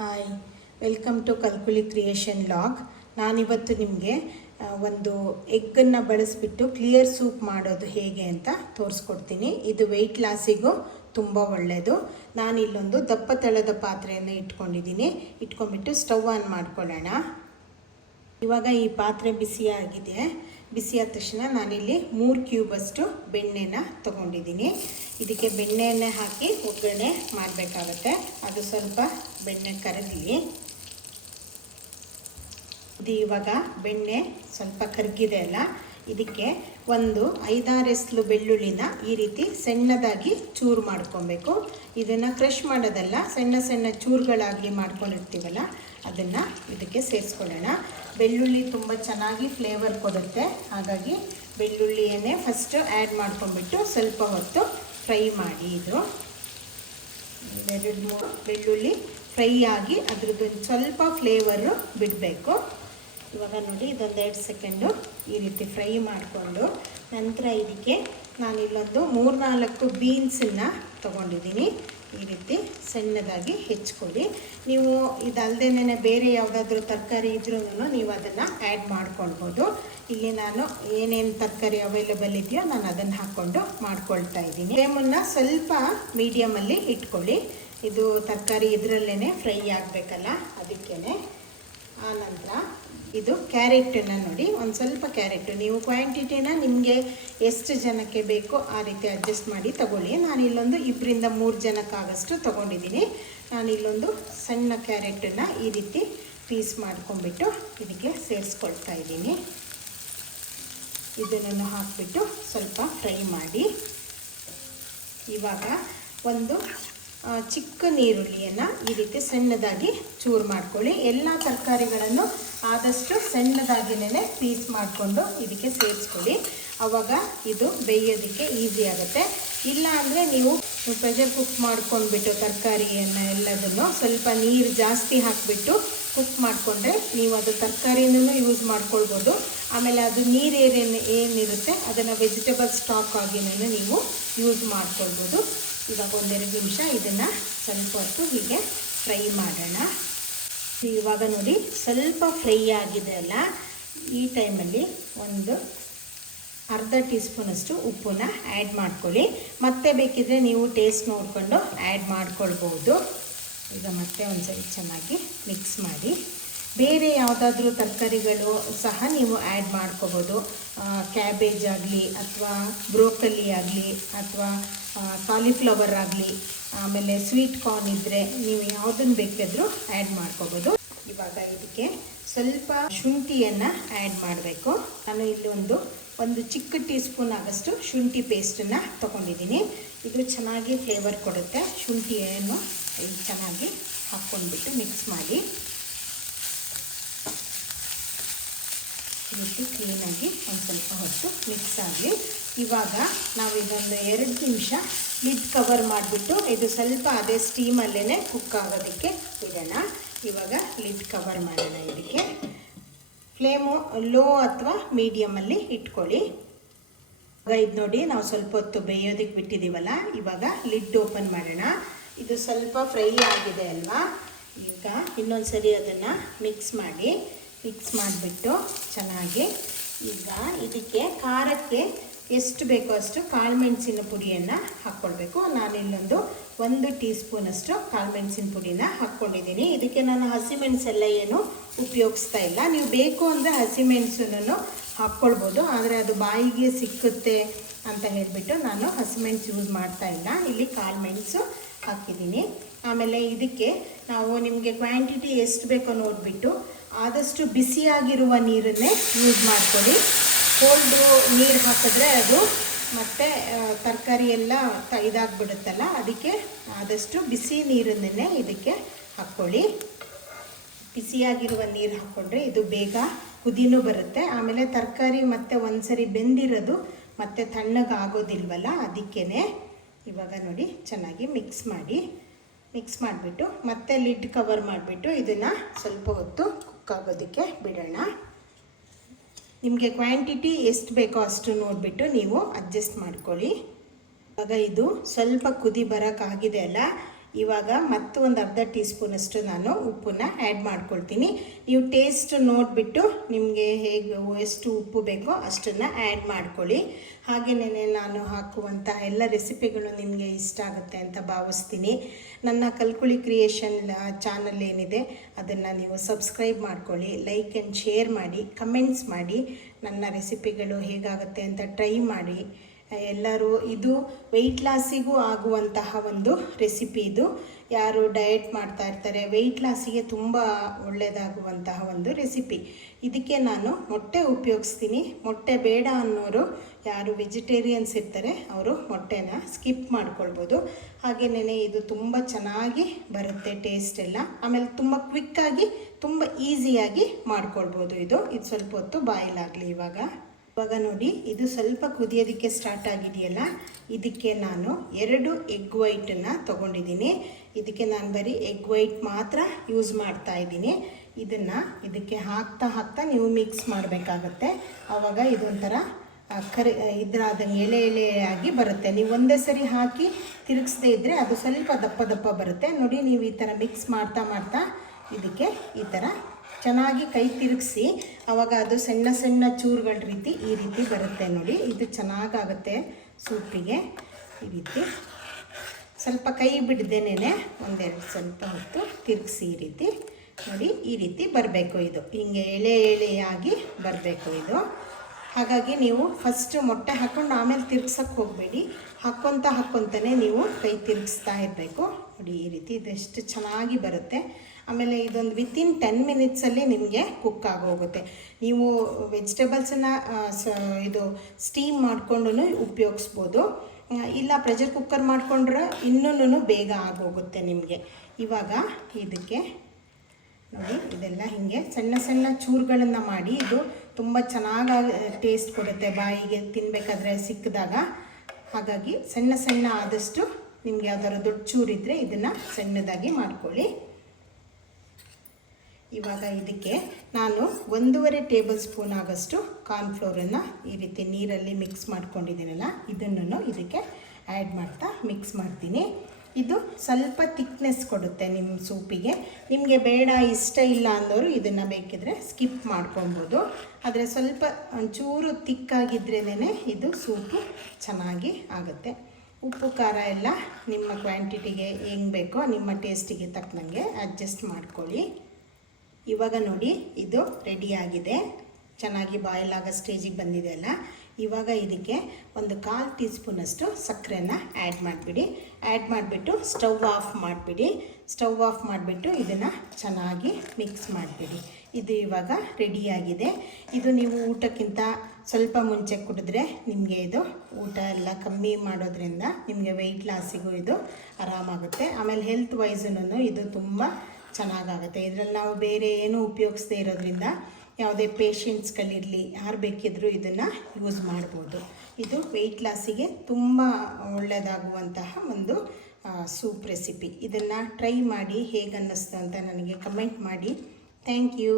Hi, welcome to ಕಲ್ಕುಲಿ creation log. ನಾನಿವತ್ತು ನಿಮಗೆ ಒಂದು ಎಗ್ಗನ್ನು ಬಳಸಿಬಿಟ್ಟು ಕ್ಲಿಯರ್ ಸೂಪ್ ಮಾಡೋದು ಹೇಗೆ ಅಂತ ತೋರಿಸ್ಕೊಡ್ತೀನಿ. ಇದು ವೆಯ್ಟ್ ಲಾಸಿಗೂ ತುಂಬ ಒಳ್ಳೆಯದು. ನಾನಿಲ್ಲೊಂದು ದಪ್ಪ ತಳದ ಪಾತ್ರೆಯನ್ನು ಇಟ್ಕೊಂಡ್ಬಿಟ್ಟು ಸ್ಟವ್ ಆನ್ ಮಾಡ್ಕೊಳ್ಳೋಣ. ಇವಾಗ ಈ ಪಾತ್ರೆ ಬಿಸಿಯಾಗಿದೆ. ಬಿಸಿಯಾದ ತಕ್ಷಣ ನಾನಿಲ್ಲಿ 3 ಕ್ಯೂಬಷ್ಟು ಬೆಣ್ಣೆನ ತೊಗೊಂಡಿದ್ದೀನಿ. ಇದಕ್ಕೆ ಬೆಣ್ಣೆಯನ್ನೇ ಹಾಕಿ ಒಗ್ಗರಣೆ ಮಾಡಬೇಕಾಗತ್ತೆ. ಅದು ಸ್ವಲ್ಪ ಬೆಣ್ಣೆ ಕರಗಲಿ. ಇದು ಇವಾಗ ಬೆಣ್ಣೆ ಸ್ವಲ್ಪ ಕರಗಿದೆ ಅಲ್ಲ, ಇದಕ್ಕೆ ಒಂದು 5-6 ಎಸ್ಲು ಬೆಳ್ಳುಳ್ಳಿನ ಈ ರೀತಿ ಸಣ್ಣದಾಗಿ ಚೂರು ಮಾಡ್ಕೊಬೇಕು. ಇದನ್ನು ಕ್ರಷ್ ಮಾಡೋದಲ್ಲ, ಸಣ್ಣ ಸಣ್ಣ ಚೂರುಗಳಾಗಲಿ ಮಾಡ್ಕೊಂಡಿರ್ತೀವಲ್ಲ ಅದನ್ನು ಇದಕ್ಕೆ ಸೇರಿಸ್ಕೊಳ್ಳೋಣ. ಬೆಳ್ಳುಳ್ಳಿ ತುಂಬ ಚೆನ್ನಾಗಿ ಫ್ಲೇವರ್ ಕೊಡುತ್ತೆ, ಹಾಗಾಗಿ ಬೆಳ್ಳುಳ್ಳಿಯನ್ನೇ ಫಸ್ಟ್ ಆ್ಯಡ್ ಮಾಡ್ಕೊಂಡ್ಬಿಟ್ಟು ಸ್ವಲ್ಪ ಹೊತ್ತು ಫ್ರೈ ಮಾಡಿ. ಇದು 2-3 ಬೆಳ್ಳುಳ್ಳಿ ಫ್ರೈ ಆಗಿ ಅದ್ರದ್ದೊಂದು ಸ್ವಲ್ಪ ಫ್ಲೇವರು ಬಿಡಬೇಕು. ಇವಾಗ ನೋಡಿ, ಇದೊಂದು 2 ಸೆಕೆಂಡು ಈ ರೀತಿ ಫ್ರೈ ಮಾಡಿಕೊಂಡು ನಂತರ ಇದಕ್ಕೆ ನಾನಿಲ್ಲೊಂದು 3-4 ಬೀನ್ಸನ್ನು ತೊಗೊಂಡಿದ್ದೀನಿ. ಈ ರೀತಿ ಸಣ್ಣದಾಗಿ ಹೆಚ್ಕೊಳ್ಳಿ. ನೀವು ಇದಲ್ಲದೇನೆ ಬೇರೆ ಯಾವುದಾದ್ರೂ ತರಕಾರಿ ಇದ್ರೂ ನೀವು ಅದನ್ನು ಆ್ಯಡ್ ಮಾಡ್ಕೊಳ್ಬೋದು. ಇಲ್ಲಿ ನಾನು ಏನೇನು ತರಕಾರಿ ಅವೈಲೇಬಲ್ ಇದೆಯೋ ನಾನು ಅದನ್ನು ಹಾಕ್ಕೊಂಡು ಮಾಡ್ಕೊಳ್ತಾ ಇದ್ದೀನಿ. ಫ್ಲೇಮನ್ನು ಸ್ವಲ್ಪ ಮೀಡಿಯಮಲ್ಲಿ ಇಟ್ಕೊಳ್ಳಿ. ಇದು ತರಕಾರಿ ಇದರಲ್ಲೇ ಫ್ರೈ ಆಗಬೇಕಲ್ಲ, ಅದಕ್ಕೇ. ಆನಂತರ ಇದು ಕ್ಯಾರೆಟನ್ನು ನೋಡಿ, ಒಂದು ಸ್ವಲ್ಪ ಕ್ಯಾರೆಟು ನೀವು ಕ್ವಾಂಟಿಟಿನ ನಿಮಗೆ ಎಷ್ಟು ಜನಕ್ಕೆ ಬೇಕೋ ಆ ರೀತಿ ಅಡ್ಜಸ್ಟ್ ಮಾಡಿ ತಗೊಳ್ಳಿ. ನಾನಿಲ್ಲೊಂದು 2-3 ಜನಕ್ಕಾಗಷ್ಟು ತೊಗೊಂಡಿದ್ದೀನಿ. ನಾನಿಲ್ಲೊಂದು ಸಣ್ಣ ಕ್ಯಾರೆಟನ್ನು ಈ ರೀತಿ ಪೀಸ್ ಮಾಡ್ಕೊಂಡ್ಬಿಟ್ಟು ಇದಕ್ಕೆ ಸೇರಿಸ್ಕೊಳ್ತಾ ಇದ್ದೀನಿ. ಇದನ್ನು ಹಾಕಿಬಿಟ್ಟು ಸ್ವಲ್ಪ ಫ್ರೈ ಮಾಡಿ. ಇವಾಗ ಒಂದು ಚಿಕ್ಕ ನೀರುಳ್ಳಿಯನ್ನು ಈ ರೀತಿ ಸಣ್ಣದಾಗಿ ಚೂರು ಮಾಡ್ಕೊಳ್ಳಿ. ಎಲ್ಲ ತರಕಾರಿಗಳನ್ನು ಆದಷ್ಟು ಸಣ್ಣದಾಗಿನೇ ಪೀಸ್ ಮಾಡಿಕೊಂಡು ಇದಕ್ಕೆ ಸೇರಿಸ್ಕೊಳ್ಳಿ. ಆವಾಗ ಇದು ಬೇಯೋದಕ್ಕೆ ಈಸಿ ಆಗುತ್ತೆ. ಇಲ್ಲ ಅಂದರೆ ನೀವು ಪ್ರೆಷರ್ ಕುಕ್ ಮಾಡ್ಕೊಂಡ್ಬಿಟ್ಟು ತರಕಾರಿಯನ್ನು ಎಲ್ಲದನ್ನು ಸ್ವಲ್ಪ ನೀರು ಜಾಸ್ತಿ ಹಾಕಿಬಿಟ್ಟು ಕುಕ್ ಮಾಡಿಕೊಂಡ್ರೆ ನೀವು ಅದು ತರಕಾರಿನೂ ಯೂಸ್ ಮಾಡ್ಕೊಳ್ಬೋದು. ಆಮೇಲೆ ಅದು ಏನಿರುತ್ತೆ ಅದನ್ನು ವೆಜಿಟೇಬಲ್ ಸ್ಟಾಕ್ ಆಗಿನೂ ನೀವು ಯೂಸ್ ಮಾಡ್ಕೊಳ್ಬೋದು. ಇವಾಗ 1-2 ನಿಮಿಷ ಇದನ್ನು ಸ್ವಲ್ಪ ಹೊತ್ತು ಹೀಗೆ ಫ್ರೈ ಮಾಡೋಣ. ಇವಾಗ ನೋಡಿ ಸ್ವಲ್ಪ ಫ್ರೈ ಆಗಿದೆ ಅಲ್ಲ, ಈ ಟೈಮಲ್ಲಿ ಒಂದು ಅರ್ಧ ಟೀ ಸ್ಪೂನಷ್ಟು ಉಪ್ಪನ್ನ ಆ್ಯಡ್ ಮಾಡ್ಕೊಳ್ಳಿ. ಮತ್ತೆ ಬೇಕಿದ್ರೆ ನೀವು ಟೇಸ್ಟ್ ನೋಡಿಕೊಂಡು ಆ್ಯಡ್ ಮಾಡ್ಕೊಳ್ಬೋದು. ಈಗ ಮತ್ತೆ ಒಂದ್ಸರಿ ಚೆನ್ನಾಗಿ ಮಿಕ್ಸ್ ಮಾಡಿ. ಬೇರೆ ಯಾವುದಾದ್ರೂ ತರಕಾರಿಗಳು ಸಹ ನೀವು ಆ್ಯಡ್ ಮಾಡ್ಕೋಬೋದು. ಕ್ಯಾಬೇಜ್ ಆಗಲಿ ಅಥವಾ ಬ್ರೋಕಲಿ ಆಗಲಿ ಅಥವಾ ಕಾಲಿಫ್ಲವರ್ ಆಗಲಿ, ಆಮೇಲೆ ಸ್ವೀಟ್ ಕಾರ್ನ್ ಇದ್ದರೆ ನೀವು ಯಾವುದನ್ನು ಬೇಕಾದರೂ ಆ್ಯಡ್ ಮಾಡ್ಕೋಬೋದು. ಇವಾಗ ಇದಕ್ಕೆ ಸ್ವಲ್ಪ ಶುಂಠಿಯನ್ನು ಆ್ಯಡ್ ಮಾಡಬೇಕು. ನಾನು ಇಲ್ಲಿ ಒಂದು ಚಿಕ್ಕ ಟೀ ಸ್ಪೂನ್ ಆಗೋಷ್ಟು ಶುಂಠಿ ಪೇಸ್ಟನ್ನು ತೊಗೊಂಡಿದ್ದೀನಿ. ಇದು ಚೆನ್ನಾಗಿ ಫ್ಲೇವರ್ ಕೊಡುತ್ತೆ. ಶುಂಠಿಯನ್ನು ಚೆನ್ನಾಗಿ ಹಾಕ್ಕೊಂಡ್ಬಿಟ್ಟು ಮಿಕ್ಸ್ ಮಾಡಿ. ಈ ರೀತಿ ಕ್ಲೀನಾಗಿ ಒಂದು ಸ್ವಲ್ಪ ಹೊತ್ತು ಮಿಕ್ಸ್ ಆಗಲಿ. ಇವಾಗ ನಾವು ಇದೊಂದು 2 ನಿಮಿಷ ಲಿಡ್ ಕವರ್ ಮಾಡಿಬಿಟ್ಟು ಇದು ಸ್ವಲ್ಪ ಅದೇ ಸ್ಟೀಮಲ್ಲೇ ಕುಕ್ ಆಗೋದಕ್ಕೆ ಬಿಡೋಣ. ಇವಾಗ ಲಿಡ್ ಕವರ್ ಮಾಡೋಣ. ಇದಕ್ಕೆ ಫ್ಲೇಮು ಲೋ ಅಥವಾ ಮೀಡಿಯಮಲ್ಲಿ ಇಟ್ಕೊಳ್ಳಿ. ಇವಾಗ ಇದು ನೋಡಿ, ನಾವು ಸ್ವಲ್ಪ ಹೊತ್ತು ಬೇಯೋದಕ್ಕೆ ಬಿಟ್ಟಿದ್ದೀವಲ್ಲ, ಇವಾಗ ಲಿಡ್ ಓಪನ್ ಮಾಡೋಣ. ಇದು ಸ್ವಲ್ಪ ಫ್ರೈ ಆಗಿದೆ ಅಲ್ವಾ, ಈಗ ಇನ್ನೊಂದು ಸರಿ ಅದನ್ನು ಮಿಕ್ಸ್ ಮಾಡಿಬಿಟ್ಟು ಚೆನ್ನಾಗಿ. ಈಗ ಇದಕ್ಕೆ ಖಾರಕ್ಕೆ ಎಷ್ಟು ಬೇಕೋ ಅಷ್ಟು ಕಾಳುಮೆಣಸಿನ ಪುಡಿಯನ್ನು ಹಾಕ್ಕೊಳ್ಬೇಕು. ನಾನಿಲ್ಲೊಂದು 1 ಟೀ ಸ್ಪೂನಷ್ಟು ಕಾಳುಮೆಣಸಿನ ಪುಡಿನ ಹಾಕ್ಕೊಂಡಿದ್ದೀನಿ. ಇದಕ್ಕೆ ನಾನು ಹಸಿಮೆಣಸೆಲ್ಲ ಏನು ಉಪಯೋಗಿಸ್ತಾ ಇಲ್ಲ. ನೀವು ಬೇಕು ಅಂದರೆ ಹಸಿಮೆಣಸನ್ನು ಹಾಕ್ಕೊಳ್ಬೋದು, ಆದರೆ ಅದು ಬಾಯಿಗೆ ಸಿಕ್ಕುತ್ತೆ ಅಂತ ಹೇಳಿಬಿಟ್ಟು ನಾನು ಹಸಿಮೆಣಸು ಯೂಸ್ ಮಾಡ್ತಾ ಇಲ್ಲ. ಇಲ್ಲಿ ಕಾಳುಮೆಣಸು ಹಾಕಿದ್ದೀನಿ. ಆಮೇಲೆ ಇದಕ್ಕೆ ನಾವು ನಿಮಗೆ ಕ್ವಾಂಟಿಟಿ ಎಷ್ಟು ಬೇಕೋ ನೋಡಿಬಿಟ್ಟು ಆದಷ್ಟು ಬಿಸಿಯಾಗಿರುವ ನೀರನ್ನೇ ಯೂಸ್ ಮಾಡ್ಕೊಳ್ಳಿ. ಕೋಲ್ಡು ನೀರು ಹಾಕಿದ್ರೆ ಅದು ಮತ್ತು ತರಕಾರಿ ಎಲ್ಲ ಇದಾಗ್ಬಿಡುತ್ತಲ್ಲ, ಅದಕ್ಕೆ ಆದಷ್ಟು ಬಿಸಿ ನೀರನ್ನೇ ಇದಕ್ಕೆ ಹಾಕ್ಕೊಳ್ಳಿ. ಬಿಸಿಯಾಗಿರುವ ನೀರು ಹಾಕ್ಕೊಂಡ್ರೆ ಇದು ಬೇಗ ಕುದಿನೂ ಬರುತ್ತೆ. ಆಮೇಲೆ ತರಕಾರಿ ಮತ್ತು ಒಂದ್ಸರಿ ಬೆಂದಿರೋದು ಮತ್ತು ತಣ್ಣಗಾಗೋದಿಲ್ವಲ್ಲ, ಅದಕ್ಕೇ. ಇವಾಗ ನೋಡಿ ಚೆನ್ನಾಗಿ ಮಿಕ್ಸ್ ಮಾಡಿಬಿಟ್ಟು ಮತ್ತೆ ಲಿಡ್ ಕವರ್ ಮಾಡಿಬಿಟ್ಟು ಇದನ್ನು ಸ್ವಲ್ಪ ಹೊತ್ತು ಕುಕ್ ಆಗೋದಕ್ಕೆ ಬಿಡೋಣ. ನಿಮಗೆ ಕ್ವಾಂಟಿಟಿ ಎಷ್ಟು ಬೇಕೋ ಅಷ್ಟು ನೋಡಿಬಿಟ್ಟು ನೀವು ಅಡ್ಜಸ್ಟ್ ಮಾಡ್ಕೊಳ್ಳಿ. ಇವಾಗ ಇದು ಸ್ವಲ್ಪ ಕುದಿ ಬರೋಕ್ಕಾಗಿದೆ ಅಲ್ಲ, ಇವಾಗ ಮತ್ತು ಒಂದು ಅರ್ಧ ಟೀ ಸ್ಪೂನಷ್ಟು ನಾನು ಉಪ್ಪನ್ನ ಆ್ಯಡ್ ಮಾಡ್ಕೊಳ್ತೀನಿ. ನೀವು ಟೇಸ್ಟ್ ನೋಡಿಬಿಟ್ಟು ನಿಮಗೆ ಹೇಗೆ ಎಷ್ಟು ಉಪ್ಪು ಬೇಕೋ ಅಷ್ಟನ್ನು ಆ್ಯಡ್ ಮಾಡ್ಕೊಳ್ಳಿ. ಹಾಗೆಯೇ ನಾನು ಹಾಕುವಂಥ ಎಲ್ಲ ರೆಸಿಪಿಗಳು ನಿಮಗೆ ಇಷ್ಟ ಆಗುತ್ತೆ ಅಂತ ಭಾವಿಸ್ತೀನಿ. ನನ್ನ ಕಲ್ಕುಳಿ ಕ್ರಿಯೇಷನ್ ಚಾನಲ್ ಏನಿದೆ ಅದನ್ನು ನೀವು ಸಬ್ಸ್ಕ್ರೈಬ್ ಮಾಡ್ಕೊಳ್ಳಿ, ಲೈಕ್ ಆ್ಯಂಡ್ ಶೇರ್ ಮಾಡಿ, ಕಮೆಂಟ್ಸ್ ಮಾಡಿ, ನನ್ನ ರೆಸಿಪಿಗಳು ಹೇಗಾಗುತ್ತೆ ಅಂತ ಟ್ರೈ ಮಾಡಿ. ಎಲ್ಲರೂ ಇದು ವೆಯ್ಟ್ ಲಾಸಿಗೂ ಆಗುವಂತಹ ಒಂದು ರೆಸಿಪಿ. ಇದು ಯಾರು ಡಯಟ್ ಮಾಡ್ತಾ ಇರ್ತಾರೆ ವೆಯ್ಟ್ ಲಾಸಿಗೆ ತುಂಬ ಒಳ್ಳೆಯದಾಗುವಂತಹ ಒಂದು ರೆಸಿಪಿ. ಇದಕ್ಕೆ ನಾನು ಮೊಟ್ಟೆ ಉಪಯೋಗಿಸ್ತೀನಿ. ಮೊಟ್ಟೆ ಬೇಡ ಅನ್ನೋರು, ಯಾರು ವೆಜಿಟೇರಿಯನ್ಸ್ ಇರ್ತಾರೆ ಅವರು ಮೊಟ್ಟೆನ ಸ್ಕಿಪ್ ಮಾಡ್ಕೊಳ್ಬೋದು. ಹಾಗೆಯೇ ಇದು ತುಂಬ ಚೆನ್ನಾಗಿ ಬರುತ್ತೆ ಟೇಸ್ಟ್ ಎಲ್ಲ. ಆಮೇಲೆ ತುಂಬ ಕ್ವಿಕ್ಕಾಗಿ ತುಂಬ ಈಸಿಯಾಗಿ ಮಾಡ್ಕೊಳ್ಬೋದು. ಇದು ಸ್ವಲ್ಪ ಹೊತ್ತು ಬಾಯ್ಲ್ ಆಗಲಿ. ಇವಾಗ ನೋಡಿ, ಇದು ಸ್ವಲ್ಪ ಕುದಿಯೋದಕ್ಕೆ ಸ್ಟಾರ್ಟ್ ಆಗಿದೆಯಲ್ಲ, ಇದಕ್ಕೆ ನಾನು 2 ಎಗ್ ವೈಟನ್ನು ತೊಗೊಂಡಿದ್ದೀನಿ. ಇದಕ್ಕೆ ನಾನು ಬರೀ ಎಗ್ ವೈಟ್ ಮಾತ್ರ ಯೂಸ್ ಮಾಡ್ತಾ ಇದ್ದೀನಿ. ಇದಕ್ಕೆ ಹಾಕ್ತಾ ನೀವು ಮಿಕ್ಸ್ ಮಾಡಬೇಕಾಗತ್ತೆ. ಆವಾಗ ಇದೊಂಥರ ಇದ್ರಾದಂಗೆ ಎಳೆಯಾಗಿ ಬರುತ್ತೆ. ನೀವು ಒಂದೇ ಸರಿ ಹಾಕಿ ತಿರುಗಿಸದೇ ಇದ್ದರೆ ಅದು ಸ್ವಲ್ಪ ದಪ್ಪ ಬರುತ್ತೆ. ನೋಡಿ, ನೀವು ಈ ಥರ ಮಿಕ್ಸ್ ಮಾಡ್ತಾ ಇದಕ್ಕೆ ಈ ಥರ ಚೆನ್ನಾಗಿ ಕೈ ತಿರುಗಿಸಿ, ಆವಾಗ ಅದು ಸಣ್ಣ ಚೂರುಗಳ ರೀತಿ ಈ ರೀತಿ ಬರುತ್ತೆ. ನೋಡಿ, ಇದು ಚೆನ್ನಾಗಾಗುತ್ತೆ ಸೂಪಿಗೆ. ಈ ರೀತಿ ಸ್ವಲ್ಪ ಕೈ ಬಿಡ್ದೇನೆ ಒಂದೆರಡು ಸ್ವಲ್ಪ ಹೊತ್ತು ತಿರುಗಿಸಿ ಈ ರೀತಿ. ನೋಡಿ, ಈ ರೀತಿ ಬರಬೇಕು. ಇದು ಹಿಂಗೆ ಎಳೆಯಾಗಿ ಬರಬೇಕು ಇದು. ಹಾಗಾಗಿ ನೀವು ಫಸ್ಟ್ ಮೊಟ್ಟೆ ಹಾಕ್ಕೊಂಡು ಆಮೇಲೆ ತಿರ್ಗ್ಸಕ್ಕೆ ಹೋಗಬೇಡಿ. ಹಾಕ್ಕೊತಾನೆ ನೀವು ಕೈ ತಿರುಗಿಸ್ತಾ ಇರಬೇಕು. ನೋಡಿ, ಈ ರೀತಿ ಇದೆಷ್ಟು ಚೆನ್ನಾಗಿ ಬರುತ್ತೆ. ಆಮೇಲೆ ಇದೊಂದು ವಿತಿನ್ 10 ಮಿನಿಟ್ಸಲ್ಲಿ ನಿಮಗೆ ಕುಕ್ ಆಗೋಗುತ್ತೆ. ನೀವು ವೆಜಿಟೇಬಲ್ಸನ್ನು ಇದು ಸ್ಟೀಮ್ ಮಾಡಿಕೊಂಡು ಉಪಯೋಗಿಸ್ಬೋದು, ಇಲ್ಲ ಪ್ರೆಷರ್ ಕುಕ್ಕರ್ ಮಾಡಿಕೊಂಡ್ರೆ ಇನ್ನೂ ಬೇಗ ಆಗೋಗುತ್ತೆ ನಿಮಗೆ. ಇವಾಗ ಇದಕ್ಕೆ ನೋಡಿ, ಇದೆಲ್ಲ ಹೀಗೆ ಸಣ್ಣ ಚೂರುಗಳನ್ನು ಮಾಡಿ, ಇದು ತುಂಬ ಚೆನ್ನಾಗಿ ಟೇಸ್ಟ್ ಕೊಡುತ್ತೆ ಬಾಯಿಗೆ ತಿನ್ನಬೇಕಾದ್ರೆ ಸಿಕ್ಕಿದಾಗ. ಹಾಗಾಗಿ ಸಣ್ಣ ಆದಷ್ಟು ನಿಮ್ಗೆ ಯಾವ್ದಾದ್ರು ದೊಡ್ಡ ಚೂರಿದ್ರೆ ಇದನ್ನು ಸಣ್ಣದಾಗಿ ಮಾಡ್ಕೊಳ್ಳಿ. ಇವಾಗ ಇದಕ್ಕೆ ನಾನು 1.5 ಟೇಬಲ್ ಸ್ಪೂನ್ ಆಗೋಷ್ಟು ಕಾರ್ನ್ಫ್ಲೋರನ್ನು ಈ ರೀತಿ ನೀರಲ್ಲಿ ಮಿಕ್ಸ್ ಮಾಡ್ಕೊಂಡಿದ್ದೀನಲ್ಲ, ಇದನ್ನು ಇದಕ್ಕೆ ಆ್ಯಡ್ ಮಾಡ್ತಾ ಮಿಕ್ಸ್ ಮಾಡ್ತೀನಿ. ಇದು ಸ್ವಲ್ಪ ಥಿಕ್ನೆಸ್ ಕೊಡುತ್ತೆ ನಿಮ್ಮ ಸೂಪಿಗೆ. ನಿಮಗೆ ಬೇಡ ಇಷ್ಟ ಇಲ್ಲ ಅಂದವರು ಇದನ್ನು ಬೇಕಿದ್ರೆ ಸ್ಕಿಪ್ ಮಾಡ್ಕೊಬೋದು. ಆದರೆ ಸ್ವಲ್ಪ ಒಂಚೂರು ತಿಕ್ಕಾಗಿದ್ರೇ ಇದು ಸೂಪು ಚೆನ್ನಾಗಿ ಆಗುತ್ತೆ. ಉಪ್ಪು ಖಾರ ಎಲ್ಲ ನಿಮ್ಮ ಕ್ವಾಂಟಿಟಿಗೆ ಹೆಂಗೆ ಬೇಕೋ ನಿಮ್ಮ ಟೇಸ್ಟಿಗೆ ತಕ್ಕನಂಗೆ ಅಡ್ಜಸ್ಟ್ ಮಾಡ್ಕೊಳ್ಳಿ. ಇವಾಗ ನೋಡಿ, ಇದು ರೆಡಿಯಾಗಿದೆ, ಚೆನ್ನಾಗಿ ಬಾಯ್ಲ್ ಆಗೋ ಸ್ಟೇಜಿಗೆ ಬಂದಿದೆ ಅಲ್ಲ. ಇವಾಗ ಇದಕ್ಕೆ ಒಂದು 1/4 ಟೀ ಸ್ಪೂನಷ್ಟು ಸಕ್ಕರೆನ ಆ್ಯಡ್ ಮಾಡಿಬಿಡಿ. ಆ್ಯಡ್ ಮಾಡಿಬಿಟ್ಟು ಸ್ಟವ್ ಆಫ್ ಮಾಡಿಬಿಡಿ. ಸ್ಟವ್ ಆಫ್ ಮಾಡಿಬಿಟ್ಟು ಇದನ್ನು ಚೆನ್ನಾಗಿ ಮಿಕ್ಸ್ ಮಾಡಿಬಿಡಿ. ಇದು ಇವಾಗ ರೆಡಿಯಾಗಿದೆ. ಇದು ನೀವು ಊಟಕ್ಕಿಂತ ಸ್ವಲ್ಪ ಮುಂಚೆ ಕುಡಿದ್ರೆ ನಿಮಗೆ ಇದು ಊಟ ಎಲ್ಲ ಕಮ್ಮಿ ಮಾಡೋದ್ರಿಂದ ನಿಮಗೆ ವೆಯ್ಟ್ ಲಾಸಿಗೂ ಇದು ಆರಾಮಾಗುತ್ತೆ. ಆಮೇಲೆ ಹೆಲ್ತ್ ವೈಸೂ ಇದು ತುಂಬ ಚೆನ್ನಾಗಾಗುತ್ತೆ. ಇದರಲ್ಲಿ ನಾವು ಬೇರೆ ಏನೂ ಉಪಯೋಗಿಸದೇ ಇರೋದ್ರಿಂದ ಯಾವುದೇ ಪೇಷಂಟ್ಸ್ಗಳಿರಲಿ ಯಾರು ಬೇಕಿದ್ದರೂ ಇದನ್ನು ಯೂಸ್ ಮಾಡ್ಬೋದು. ಇದು ವೆಯ್ಟ್ ಲಾಸಿಗೆ ತುಂಬ ಒಳ್ಳೆಯದಾಗುವಂತಹ ಒಂದು ಸೂಪ್ ರೆಸಿಪಿ. ಇದನ್ನು ಟ್ರೈ ಮಾಡಿ ಹೇಗೆ ಅನ್ನಿಸ್ತು ಅಂತ ನನಗೆ ಕಮೆಂಟ್ ಮಾಡಿ. Thank you.